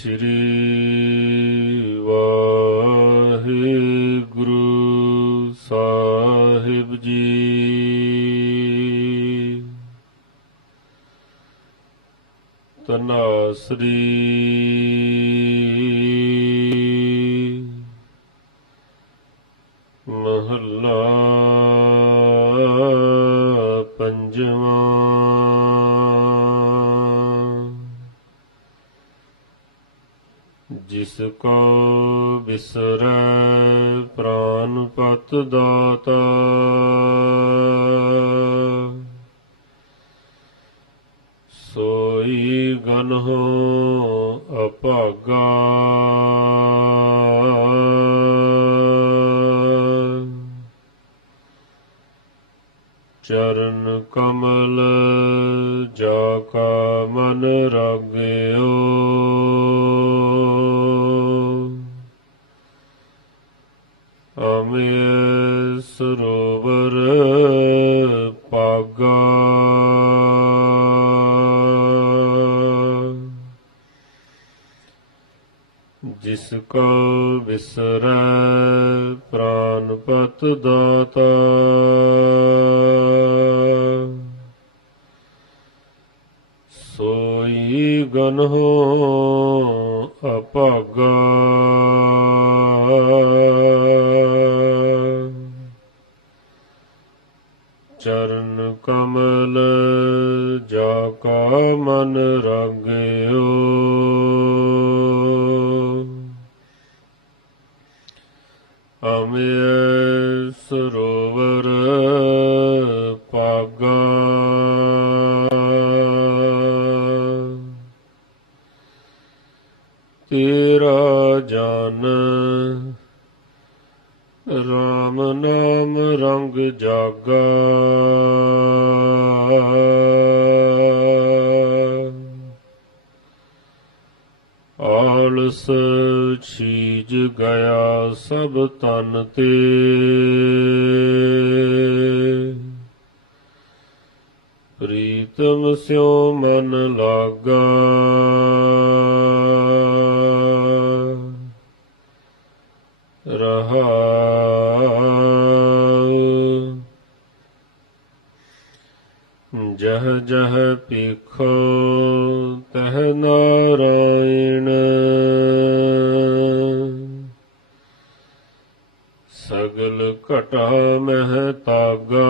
ਸ੍ਰੀ ਵਾਹਿਗੁਰੂ ਸਾਹਿਬ ਜੀ ਤਨਾਸਰੀ ਮਹੱਲਾ ਜਿਸ ਕੋ ਬਿਸਰੈ ਪ੍ਰਾਨ ਪਤ ਦਾਤਾ। ਸੋਈ ਗਨਹੁ ਅਭਾਗਾ। ਚਰਨ ਕਮਲ ਜਾ ਕਾ ਮਨ ਰਾਗਿਓ। ਜਿਸ ਕੋ ਵਿਸਰੈ ਪ੍ਰਾਨ ਪਤ ਦਾਤਾ। ਸੋਈ ਗਨਹੁ ਅਭਾਗਾ। ਚਰਨ ਕਮਲ ਜਾ ਕਾ ਮਨ ਰਾਗਿਓ। ਅਮੇ ਸਰੋਵਰ ਪਾਗਾ ਤੇਰਾ ਜਨ ਰਾਮ ਨਾਮ ਰੰਗ ਜਾਗਾ ਆਲਸ ਛੀਜ ਗਿਆ ਸਭ ਤਨ ਤੇ। ਪ੍ਰੀਤਮ ਸਿਉ ਮਨ ਲਾਗਾ। ਰਹਾ। ਜਹ ਜਹ ਪੀਖੋ ਤਹ ਸਗਲ ਘਟਾ ਮਹਿ ਤਾਗਾ।